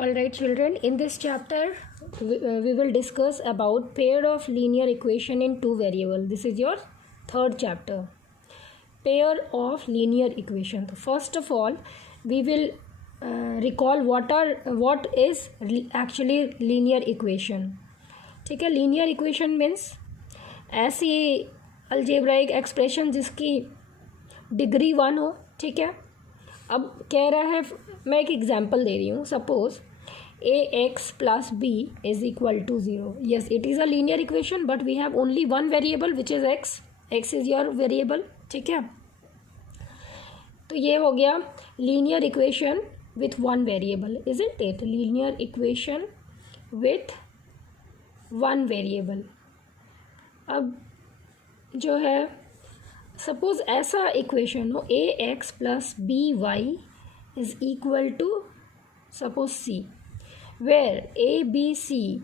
All right, children, in this chapter we will discuss about pair of linear equation in two variable. This is your third chapter, pair of linear equation. So first of all, we will recall what is actually linear equation. ठीक है, linear equation means ऐसी algebraic expression जिसकी degree 1 हो. ठीक है, अब कह रहा है, मैं एक एग्जांपल दे रही हूँ. Suppose ax plus b is equal to 0. Yes, it is a linear equation, but we have only one variable which is x. x is your variable. ठीक है, तो ये हो गया linear equation with one variable, isn't it? Linear equation with one variable. अब जो है, suppose ऐसा इक्वेशन हो ax plus by is equal to suppose c, where a b c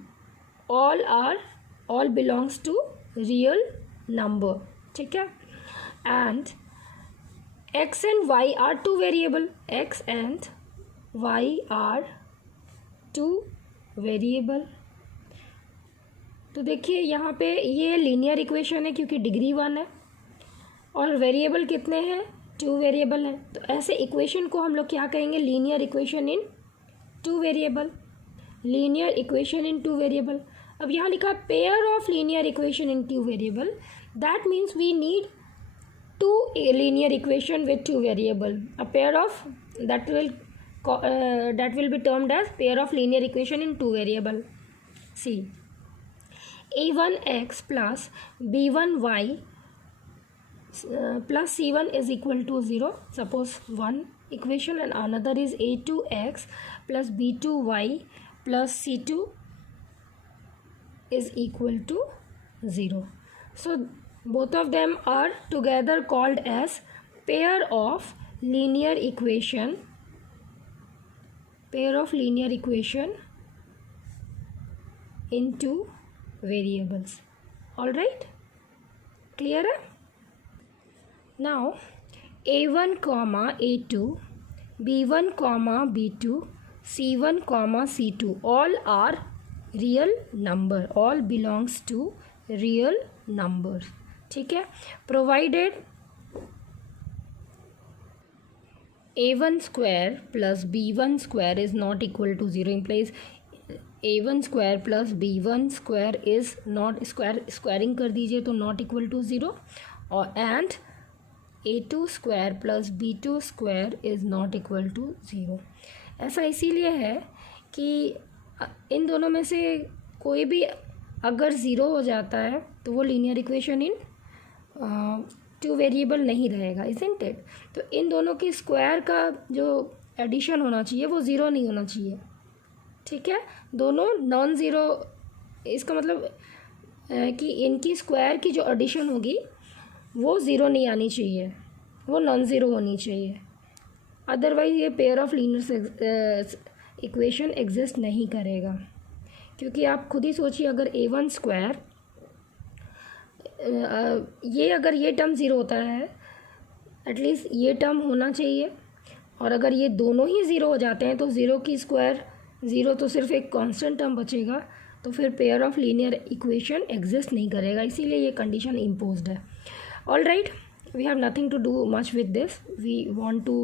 all belongs to real number. ठीक है, and x and y are two variable. x and y are two variable. तो देखिए यहाँ पे ये linear equation है क्योंकि degree 1 है और वेरिएबल कितने हैं, 2 वेरिएबल हैं. तो ऐसे इक्वेशन को हम लोग क्या कहेंगे, linear equation in 2 variable. Linear equation in 2 variable. अब यहाँ लिखा pair of linear equation in 2 variable. That means we need 2 linear equation with 2 variable. A pair of that will be termed as pair of linear equation in 2 variable. See, a1x plus b1y plus c1 is equal to 0. Suppose one equation, and another is a2x plus b2y plus c2 is equal to 0. So both of them are together called as pair of linear equation. Pair of linear equation in 2 variables. All right, clear है? Now a1 comma a2, b1 comma b2, c1 comma c2 all are real number, all belongs to real numbers. ठीक है, provided a1 square plus b1 square is not equal to 0 implies a1 square plus b1 square is not squaring कर दीजिए तो not equal to 0, और and a2 square plus b2 square is not equal to 0. ऐसा इसीलिए है कि इन दोनों में से कोई भी अगर ज़ीरो हो जाता है तो वो लीनियर इक्वेशन इन 2 वेरिएबल नहीं रहेगा, इज़न्ट इट? तो इन दोनों की स्क्वायर का जो एडिशन होना चाहिए वो ज़ीरो नहीं होना चाहिए. ठीक है, दोनों नॉन ज़ीरो. इसका मतलब कि इनकी स्क्वायर की जो एडिशन होगी वो ज़ीरो नहीं आनी चाहिए, वो नॉन ज़ीरो होनी चाहिए. अदरवाइज़ ये pair of linear equation exist नहीं करेगा. क्योंकि आप खुद ही सोचिए, अगर a1 स्क्वायर ये अगर ये टर्म ज़ीरो होता है, एटलीस्ट ये टर्म होना चाहिए, और अगर ये दोनों ही ज़ीरो हो जाते हैं तो ज़ीरो की स्क्वायर ज़ीरो, तो सिर्फ एक कांस्टेंट टर्म बचेगा, तो फिर pair of linear equation exist नहीं करेगा. इसीलिए ये कंडीशन इम्पोज्ड है. All right, we have nothing to do much with this. We want to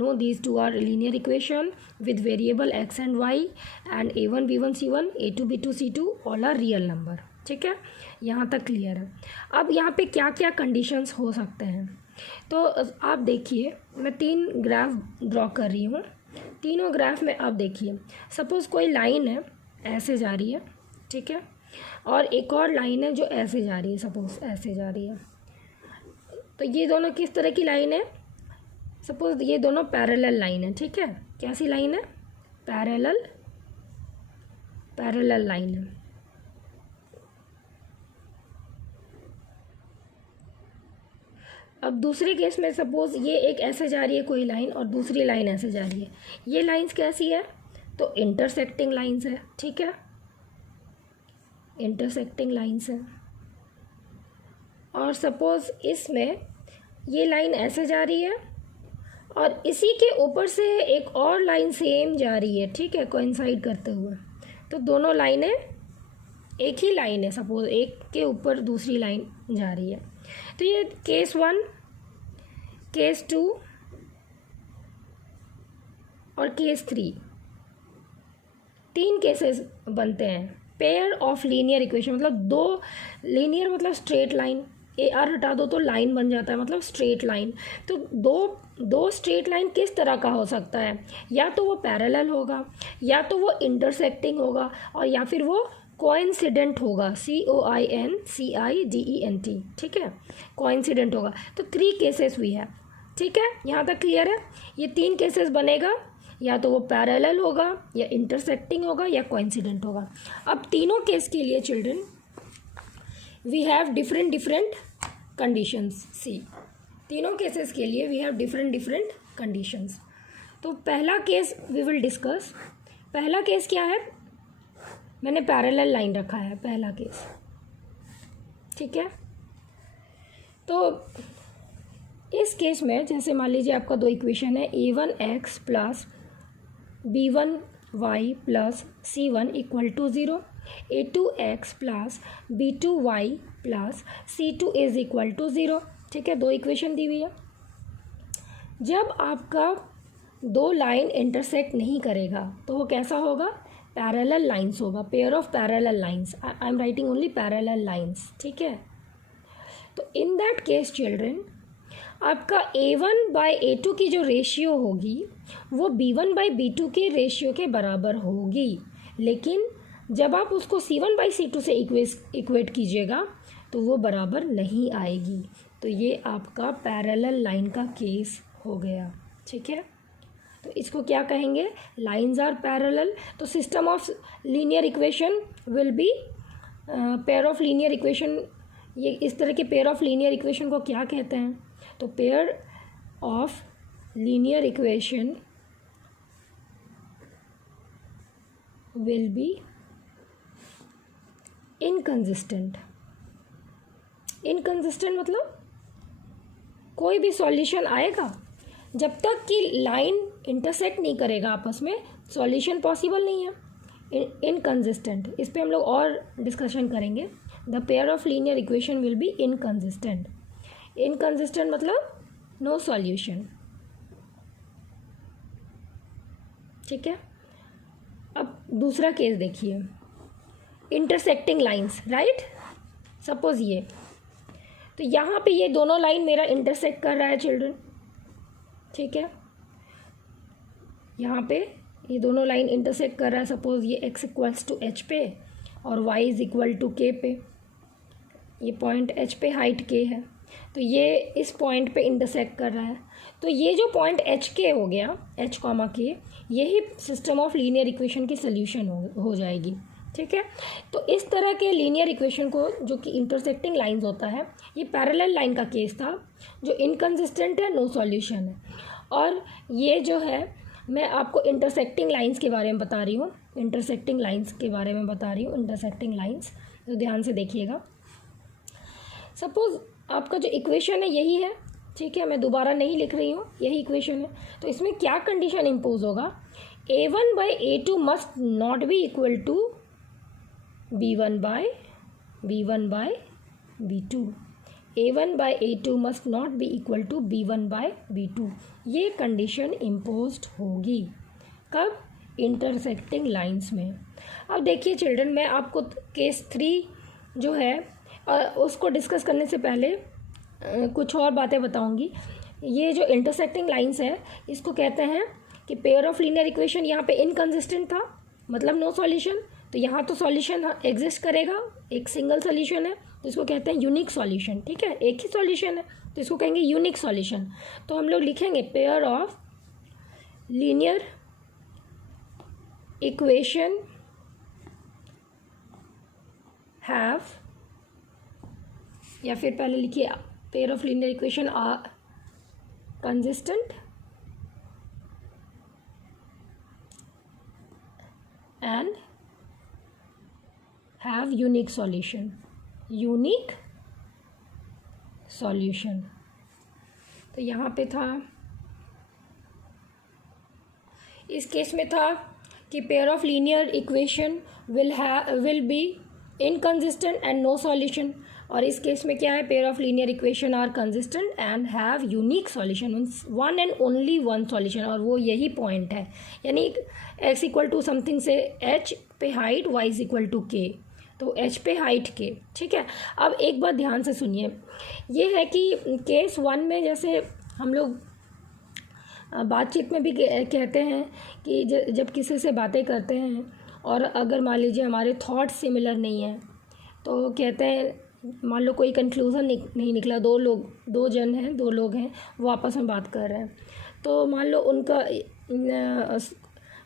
know these two are linear equation with variable x and y, and a1 b1 c1 a2 b2 c2 all are real number. ठीक है, यहाँ तक clear है. अब यहाँ पे क्या क्या कंडीशंस हो सकते हैं, तो आप देखिए, मैं 3 ग्राफ ड्रॉ कर रही हूँ. तीनों ग्राफ में आप देखिए, सपोज़ कोई लाइन है ऐसे जा रही है. ठीक है, और एक और लाइन है जो ऐसे जा रही है, सपोज़ ऐसे जा रही है. तो ये दोनों किस तरह की लाइन है, सपोज ये दोनों पैरेलल लाइन है. ठीक है, कैसी लाइन है, पैरेलल लाइन है. अब दूसरे केस में सपोज ये एक ऐसे जा रही है कोई लाइन और दूसरी लाइन ऐसे जा रही है. ये लाइंस कैसी है, तो इंटरसेक्टिंग लाइंस है. ठीक है, इंटरसेक्टिंग लाइंस है. और सपोज़ इसमें ये लाइन ऐसे जा रही है और इसी के ऊपर से एक और लाइन सेम जा रही है, ठीक है, कोइंसाइड करते हुए। तो दोनों लाइनें एक ही लाइन है, सपोज एक के ऊपर दूसरी लाइन जा रही है। तो ये केस 1, केस 2 और केस 3, 3 केसेस बनते हैं। पेयर ऑफ लीनियर इक्वेशन मतलब दो, लीनियर मतलब स्ट्रेट लाइन, ए आर हटा दो तो लाइन बन जाता है, मतलब स्ट्रेट लाइन। तो दो स्ट्रेट लाइन किस तरह का हो सकता है? या तो वो पैरेलल होगा, या तो वो इंटरसेक्टिंग होगा, और या फिर वो कोइंसिडेंट होगा, COINCIDENT, ठीक है, कोइंसिडेंट होगा। तो 3 केसेस हुई है, ठीक है, यहाँ तक क्लियर है। ये 3 केसेस बनेगा, या तो वो पैरेलल होगा, या इंटरसेक्टिंग होगा, या कोइंसिडेंट होगा। अब तीनों केस के लिए children we have different conditions. See, तीनों केसेस के लिए वी हैव डिफरेंट कंडीशंस। तो पहला केस वी विल डिस्कस। पहला केस क्या है? मैंने पैरेलल लाइन रखा है, पहला केस, ठीक है। तो इस केस में जैसे मान लीजिए आपका 2 इक्वेशन है, a1x plus b1y plus c1 equal to 0, a2x plus b2y plus c2 is equal to 0, ठीक है। 2 इक्वेशन दी हुई है। जब आपका 2 लाइन इंटरसेक्ट नहीं करेगा तो वो कैसा होगा? पैरेलल लाइंस होगा, pair of parallel lines. I am writing only parallel lines, ठीक है। तो इन दैट केस चिल्ड्रन, आपका a1/a2 की जो रेशियो होगी वो b1/b2 के रेशियो के बराबर होगी, लेकिन जब आप उसको c1/c2 से इक्वेट कीजिएगा तो वो बराबर नहीं आएगी। तो ये आपका पैरेलल लाइन का केस हो गया, ठीक है। तो इसको क्या कहेंगे? Lines are parallel. तो system of linear equation will be pair of linear equation. ये इस तरह के पेयर ऑफ लीनियर इक्वेशन को क्या कहते हैं? तो pair of linear equation will be inconsistent. Inconsistent मतलब कोई भी सॉल्यूशन आएगा, जब तक कि लाइन इंटरसेक्ट नहीं करेगा आपस में, सॉल्यूशन पॉसिबल नहीं है। इनकंसिस्टेंट, इस पे हम लोग और डिस्कशन करेंगे। The pair of linear equation will be inconsistent. Inconsistent मतलब नो सॉल्यूशन, ठीक है। अब दूसरा केस देखिए, इंटरसेक्टिंग लाइंस, राइट। सपोज ये, तो यहाँ पे ये दोनों लाइन मेरा इंटरसेक्ट कर रहा है चिल्ड्रन, ठीक है। यहाँ पे ये दोनों लाइन इंटरसेक्ट कर रहा है। सपोज ये x इक्वल्स टू h पे और y is equal to k पे। ये पॉइंट h पे हाइट k है, तो ये इस पॉइंट पे इंटरसेक्ट कर रहा है। तो ये जो पॉइंट एच के हो गया, h, k, यही सिस्टम ऑफ लीनियर इक्वेशन की सोल्यूशन हो जाएगी, ठीक है। तो इस तरह के लीनियर इक्वेशन को, जो कि इंटरसेक्टिंग लाइंस होता है, ये पैरेलल लाइन का केस था जो इनकंसिस्टेंट है, नो सॉल्यूशन है। और ये जो है मैं आपको इंटरसेक्टिंग लाइंस के बारे में बता रही हूँ, इंटरसेक्टिंग लाइंस के बारे में बता रही हूँ, इंटरसेक्टिंग लाइंस। तो ध्यान से देखिएगा। सपोज आपका जो इक्वेशन है यही है, ठीक है, मैं दोबारा नहीं लिख रही हूँ, यही इक्वेशन है। तो इसमें क्या कंडीशन इम्पोज होगा? a1/a2 must not be equal to b1/b2। a1/a2 must not be equal to b1/b2। ये कंडीशन इम्पोज्ड होगी कब? इंटरसेक्टिंग लाइंस में। अब देखिए चिल्ड्रन, मैं आपको केस 3 जो है उसको डिस्कस करने से पहले कुछ और बातें बताऊंगी। ये जो इंटरसेक्टिंग लाइंस है, इसको कहते हैं कि पेयर ऑफ लीनियर इक्वेशन यहाँ पे इनकंसिस्टेंट था, मतलब नो सॉल्यूशन। तो यहाँ तो सॉल्यूशन एग्जिस्ट करेगा, एक सिंगल सॉल्यूशन है, तो इसको कहते हैं यूनिक सॉल्यूशन, ठीक है, एक ही सॉल्यूशन है, तो इसको कहेंगे यूनिक सॉल्यूशन। तो हम लोग लिखेंगे pair of linear equation have, या फिर पहले लिखिए pair of linear equation are consistent and have unique solution. Unique solution, तो यहाँ पे था इस केस में था कि pair of linear equation will be inconsistent and no solution, और इस केस में क्या है, pair of linear equation are consistent and have unique solution, means one and only one solution, और वो यही पॉइंट है, यानी x इक्वल टू समथिंग से h पे height, y is equal to k, तो h पे हाइट k, ठीक है। अब एक बात ध्यान से सुनिए, ये है कि केस 1 में जैसे हम लोग बातचीत में भी कहते हैं कि जब किसी से बातें करते हैं और अगर मान लीजिए हमारे थॉट्स सिमिलर नहीं हैं, तो कहते हैं, मान लो कोई कंक्लूज़न नहीं निकला, दो लोग हैं वो आपस में बात कर रहे हैं, तो मान लो उनका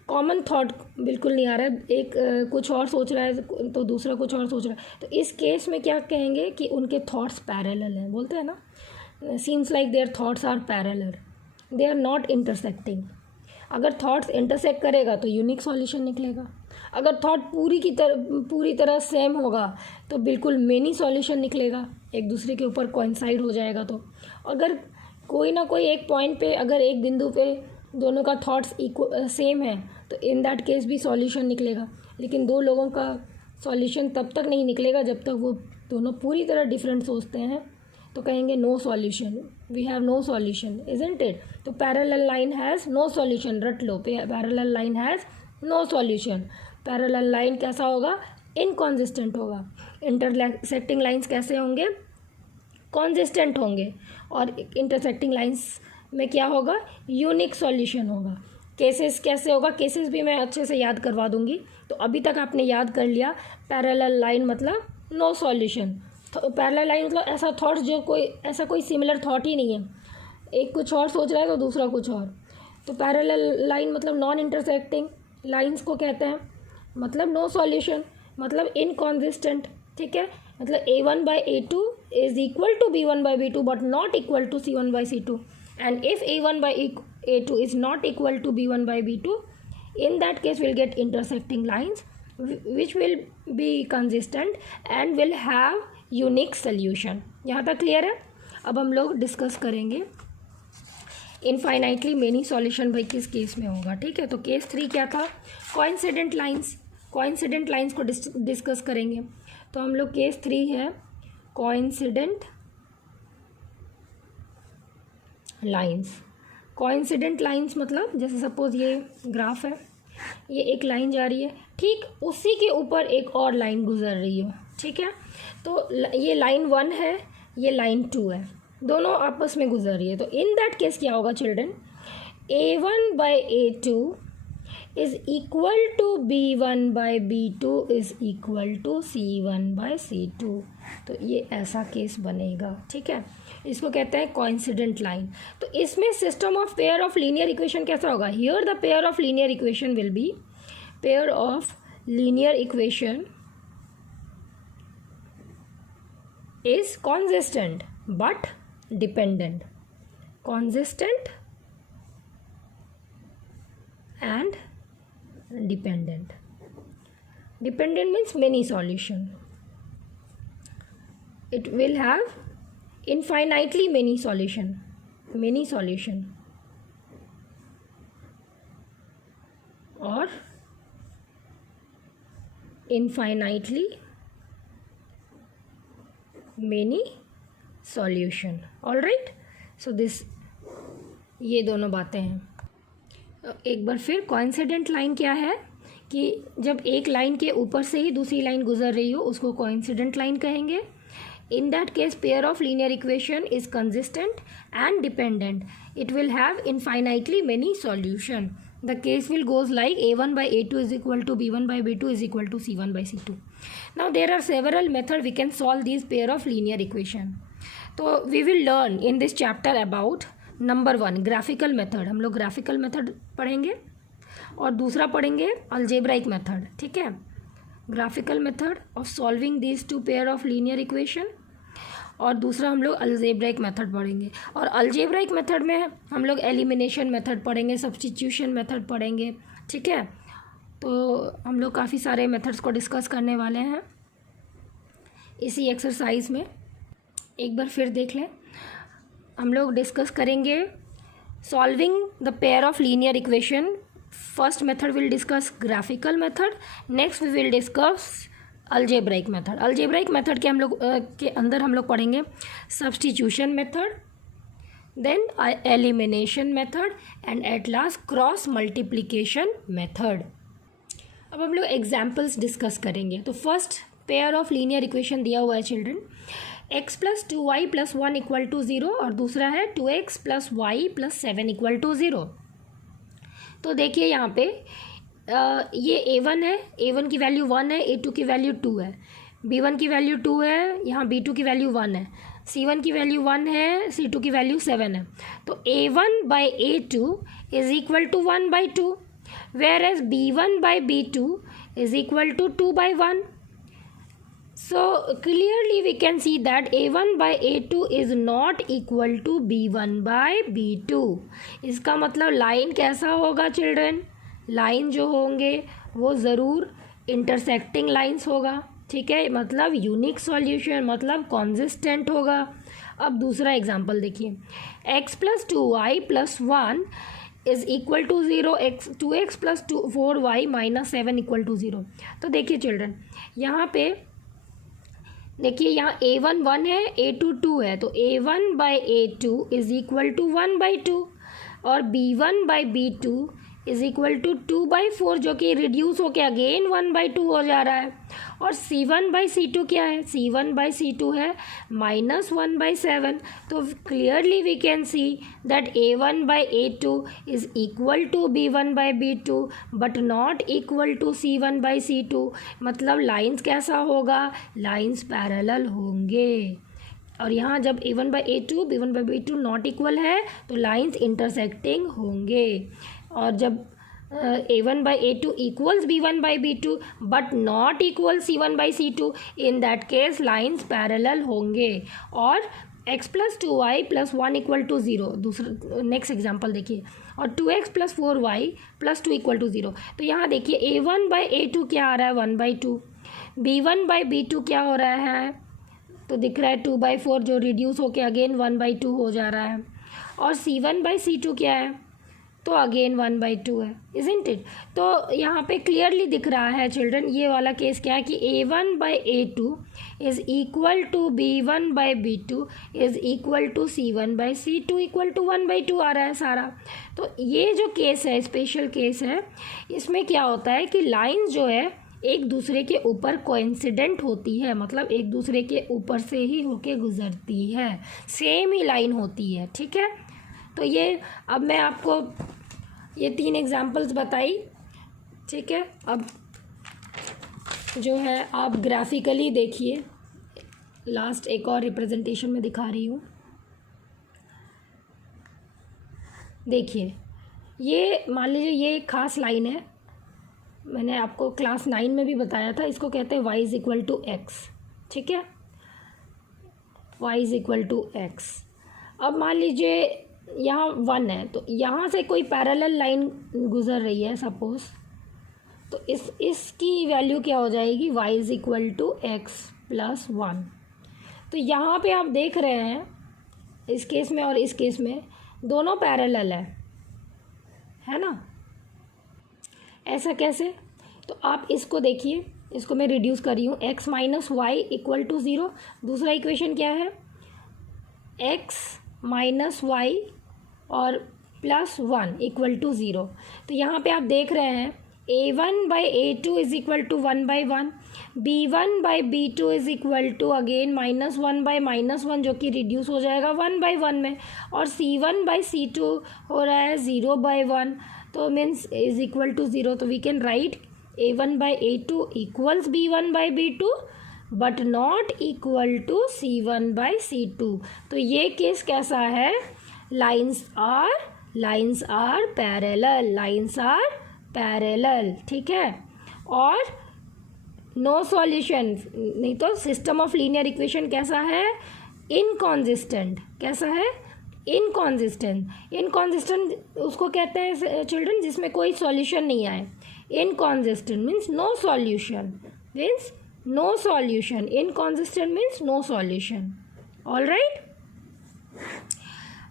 कॉमन थॉट बिल्कुल नहीं आ रहा है, एक कुछ और सोच रहा है तो दूसरा कुछ और सोच रहा है, तो इस केस में क्या कहेंगे कि उनके थॉट्स पैरेलल हैं, बोलते हैं ना, seems like their thoughts are parallel, they are not intersecting. अगर थॉट्स इंटरसेक्ट करेगा तो यूनिक सॉल्यूशन निकलेगा, अगर थॉट पूरी तरह सेम होगा तो बिल्कुल मेनी सॉल्यूशन निकलेगा, एक दूसरे के ऊपर कोइंसाइड हो जाएगा। तो अगर कोई ना कोई एक पॉइंट पे, अगर एक बिंदु पे दोनों का थॉट्स सेम है तो इन दैट केस भी सॉल्यूशन निकलेगा, लेकिन दो लोगों का सॉल्यूशन तब तक नहीं निकलेगा जब तक वो दोनों पूरी तरह डिफरेंट सोचते हैं, तो कहेंगे no solution, we have no solution, isn't it. तो parallel line has no solution, रट लो, parallel line has no solution. Parallel line कैसा होगा, इनकॉन्सिस्टेंट होगा। इंटरसेक्टिंग लाइंस कैसे होंगे, कॉन्सिस्टेंट होंगे, और इंटरसेक्टिंग लाइंस में क्या होगा, यूनिक सॉल्यूशन होगा। केसेस कैसे होगा, केसेस भी मैं अच्छे से याद करवा दूंगी। तो अभी तक आपने याद कर लिया, पैरेलल लाइन मतलब नो सॉल्यूशन, तो पैरेलल लाइन मतलब ऐसा थॉट्स जो ऐसा कोई सिमिलर थॉट ही नहीं है, एक कुछ और सोच रहा है तो दूसरा कुछ और। तो पैरेलल लाइन मतलब नॉन इंटरसेक्टिंग लाइंस को कहते हैं, मतलब नो सॉल्यूशन, मतलब इनकॉन्सिस्टेंट, ठीक है। मतलब a1/a2 is equal to b1/b2 but not equal to c1/c2, and if a1/a2 is not equal to b1/b2, in that case we'll get intersecting lines which will be consistent and will have unique solution। यहाँ तक clear है। अब हम लोग discuss करेंगे infinitely many solution भाई किस case में होगा, ठीक है। तो केस 3 क्या था, कोइंसिडेंट लाइंस को डिस्कस करेंगे। तो हम लोग केस 3 है कोइंसिडेंट लाइंस मतलब जैसे सपोज ये ग्राफ है, ये एक लाइन जा रही है, ठीक उसी के ऊपर एक और लाइन गुजर रही हो, ठीक है। तो ये लाइन 1 है, ये लाइन 2 है, दोनों आपस में गुजर रही है। तो इन दैट केस क्या होगा children, a1/a2 is equal to b1/b2 is equal to c1/c2। तो ये ऐसा केस बनेगा, ठीक है। इसको कहते हैं कोइंसिडेंट लाइन। तो इसमें system of pair of linear equation कैसा होगा, here the pair of linear equation will be pair of linear equation is consistent but dependent, consistent and dependent means many solution, it will have infinitely many solution or infinitely many solution, all right। so this ये दोनों बातें हैं। एक बार फिर coincident line क्या है कि जब एक लाइन के ऊपर से ही दूसरी लाइन गुजर रही हो उसको कोइंसिडेंट लाइन कहेंगे। इन that case pair of linear equation is consistent and dependent, it will have infinitely many solution. The case will goes like a1/a2 is equal to b1/b2 is equal to c1/c2. Now there are several methods we can solve these pair of linear equation. तो we will learn in this chapter about number 1 graphical method, हम लोग graphical method पढ़ेंगे, और दूसरा पढ़ेंगे algebraic method, ठीक है। graphical method of solving these two pair of linear equation, और दूसरा हम लोग अल्जेब्राइक मेथड पढ़ेंगे। और अल्जेब्राइक मेथड में हम लोग एलिमिनेशन मेथड पढ़ेंगे, सब्स्टिट्यूशन मेथड पढ़ेंगे, ठीक है। तो हम लोग काफ़ी सारे मेथड्स को डिस्कस करने वाले हैं इसी एक्सरसाइज में। एक बार फिर देख लें, हम लोग डिस्कस करेंगे solving the pair of linear equation first method will discuss graphical method, next we will discuss algebraic method. Algebraic method के अंदर हम लोग पढ़ेंगे substitution method, then elimination method and at last cross multiplication method. अब हम लोग examples discuss करेंगे. तो first pair of linear equation दिया हुआ है children, x plus 2y plus 1 equal to 0 और दूसरा है 2x plus Y plus 7 equal to 0. तो देखिए यहाँ पे ये a1 है, a1 की वैल्यू 1 है, a2 की वैल्यू 2 है, b1 की वैल्यू 2 है, यहाँ b2 की वैल्यू 1 है, c1 की वैल्यू 1 है, c2 की वैल्यू 7 है. तो a1 by a2 is equal to 1 by 2, whereas b1 by b2 is equal to 2 by 1. So clearly we can see that a1 by a2 is not equal to b1 by b2. इसका मतलब line कैसा होगा children, line जो होंगे वो ज़रूर intersecting lines होगा. ठीक है, मतलब यूनिक सॉल्यूशन, मतलब कॉन्सिस्टेंट होगा. अब दूसरा एग्जांपल देखिए, x plus 2y plus 1 is equal to 0, 2x plus 4y minus 7 equal to 0. तो देखिए चिल्ड्रन, यहाँ पे देखिए यहाँ a1 1 है, a2 2 है, तो a1 by a2 is equal to 1 by 2 और b1 by b2 is equal to 2 by 4, जो कि रिड्यूस होकर अगेन 1 बाई 2 हो जा रहा है. और c1 बाई c2 क्या है, c1 बाई c2 है माइनस 1 बाई 7. तो clearly we can see that a1 by a2 is equal to b1 by b2 but not equal to c1 by c2. मतलब लाइंस कैसा होगा, लाइंस पैरेलल होंगे. और यहाँ जब a1 by a2 b1 by b2 not equal है तो lines intersecting होंगे. और जब a1 by a2 equals b1 by b2 but not equal c1 by c2, in that case lines parallel होंगे. और x plus 2y plus 1 equal to 0, दूसरा next example देखिए, और 2x plus 4y plus 2 equal to 0. तो यहाँ देखिए a1 by a2 क्या आ रहा है, 1 बाई 2, b1 बाई b2 क्या हो रहा है, तो दिख रहा है 2 बाई 4, जो रिड्यूस होके अगेन 1 बाई 2 हो जा रहा है. और c1 बाई c2 क्या है, तो अगेन 1 बाई 2 है, इजंट इट. तो यहाँ पे क्लियरली दिख रहा है चिल्ड्रन, ये वाला केस क्या है कि a1 by a2 is equal to b1 by b2 is equal to c1 by c2 equal to 1 by 2 आ रहा है सारा. तो ये जो केस है, स्पेशल केस है, इसमें क्या होता है कि लाइंस जो है एक दूसरे के ऊपर कोइंसिडेंट होती है, मतलब एक दूसरे के ऊपर से ही होके गुजरती है, सेम ही लाइन होती है. ठीक है, तो ये अब मैं आपको ये 3 एग्जांपल्स बताई. ठीक है, अब जो है आप ग्राफिकली देखिए, लास्ट एक और रिप्रेजेंटेशन में दिखा रही हूँ. देखिए, ये मान लीजिए ये एक खास लाइन है, मैंने आपको क्लास 9 में भी बताया था, इसको कहते हैं y is equal to x. ठीक है, y is equal to x. अब मान लीजिए यहाँ 1 है, तो यहाँ से कोई पैरेलल लाइन गुजर रही है सपोज, तो इसकी वैल्यू क्या हो जाएगी, y is equal to x plus 1. तो यहाँ पे आप देख रहे हैं इस केस में और इस केस में दोनों पैरेलल है ना. ऐसा कैसे, तो आप इसको देखिए, इसको मैं रिड्यूस कर रही हूँ, x minus y equal to 0. दूसरा इक्वेशन क्या है, x माइनस वाई और प्लस 1 इक्वल टू 0. तो यहाँ पे आप देख रहे हैं a1 by a2 is equal to 1 by 1, b1 by b2 is equal to again minus 1 by minus 1, जो कि रिड्यूस हो जाएगा 1 बाई 1 में, और c1 बाई c2 हो रहा है 0 बाई 1, तो मीन्स इज इक्वल टू 0. तो we can write a1 by a2 equals b1 by b2 but not equal to c1 by c2. तो ये केस कैसा है, लाइन्स आर पैरेलल. ठीक है, और नो सॉल्यूशन, नहीं तो सिस्टम ऑफ लीनियर इक्वेशन कैसा है, इनकॉन्सिस्टेंट. कैसा है, इनकॉन्सिस्टेंट उसको कहते हैं चिल्ड्रन जिसमें कोई सॉल्यूशन नहीं आए. Inconsistent means no solution, inconsistent means no solution. All right.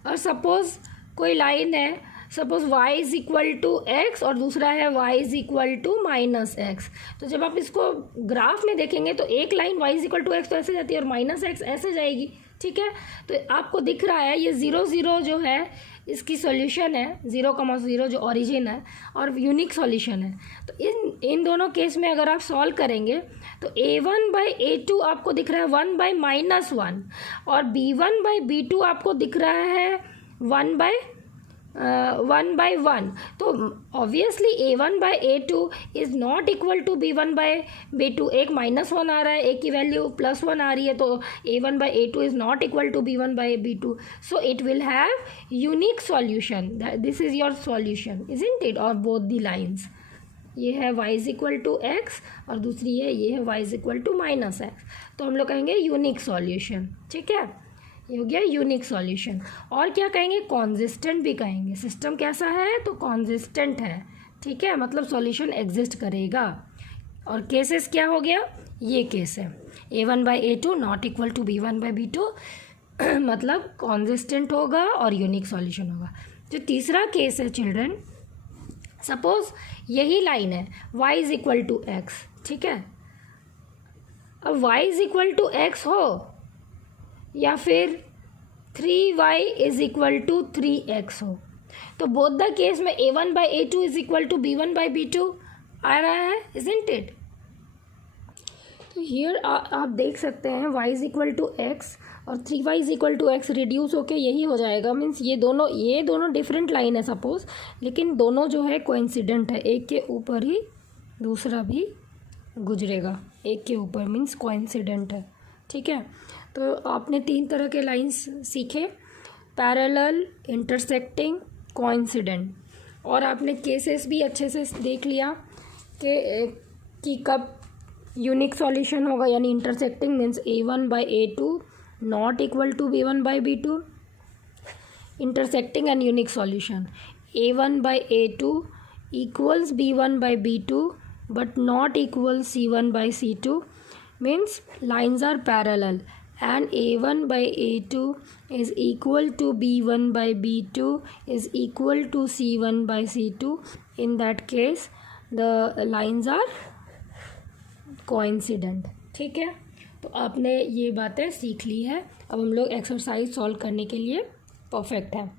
और सपोज कोई लाइन है suppose y is equal to x और दूसरा है y is equal to minus x. तो जब आप इसको ग्राफ में देखेंगे तो एक line y is equal to x तो ऐसे जाती है और माइनस एक्स ऐसे जाएगी, ठीक है। तो आपको दिख रहा है ये 0 0 जो है इसकी सॉल्यूशन है, 0,0 जो ओरिजिन है और यूनिक सॉल्यूशन है। तो इन दोनों केस में अगर आप सॉल्व करेंगे तो a1/a2 आपको दिख रहा है 1/-1 और b1/b2 आपको दिख रहा है 1/1। तो obviously a1/a2 is not equal to b1/b2। एक -1 आ रहा है, एक की वैल्यू +1 आ रही है, तो a1/a2 is not equal to b1/b2। So it will have unique solution. This is your solution, isn't it, of both the lines. ये है y is equal to x और दूसरी है ये है y is equal to -x। तो हम लोग कहेंगे यूनिक सॉल्यूशन, ठीक है। ये हो गया यूनिक सॉल्यूशन। और क्या कहेंगे, कॉन्सिस्टेंट भी कहेंगे। सिस्टम कैसा है तो कॉन्सिस्टेंट है, ठीक है, मतलब सॉल्यूशन एग्जिस्ट करेगा। और केसेस क्या हो गया, ये केस है a1/a2 not equal to b1/b2 मतलब कॉन्सिस्टेंट होगा और यूनिक सॉल्यूशन होगा। जो तीसरा केस है चिल्ड्रन, सपोज यही लाइन है y is equal to x, ठीक है। अब y is equal to x हो या फिर 3y is equal to 3x हो, तो बोथ द केस में a1/a2 is equal to b1/b2 आ रहा है, इजंट इट। तो हियर आप देख सकते हैं y is equal to x और 3y is equal to x reduce होके यही हो जाएगा। मीन्स ये दोनों डिफरेंट लाइन है सपोज, लेकिन दोनों जो है कोइंसिडेंट है, एक के ऊपर ही दूसरा भी गुजरेगा, एक के ऊपर, मीन्स कोइंसिडेंट है, ठीक है। तो आपने 3 तरह के लाइंस सीखे, पैरेलल, इंटरसेक्टिंग, कोइंसिडेंट। और आपने केसेस भी अच्छे से देख लिया कि कब यूनिक सॉल्यूशन होगा, यानी intersecting means a1/a2 not equal to b1/b2, intersecting and unique solution a1/a2 equals b1/b2 but not equal c1/c2 means lines are parallel and a1/a2 is equal to b1/b2 is equal to c1/c2. In that case the lines are coincident, ठीक है। तो आपने ये बातें सीख ली है। अब हम लोग एक्सरसाइज सॉल्व करने के लिए परफेक्ट हैं।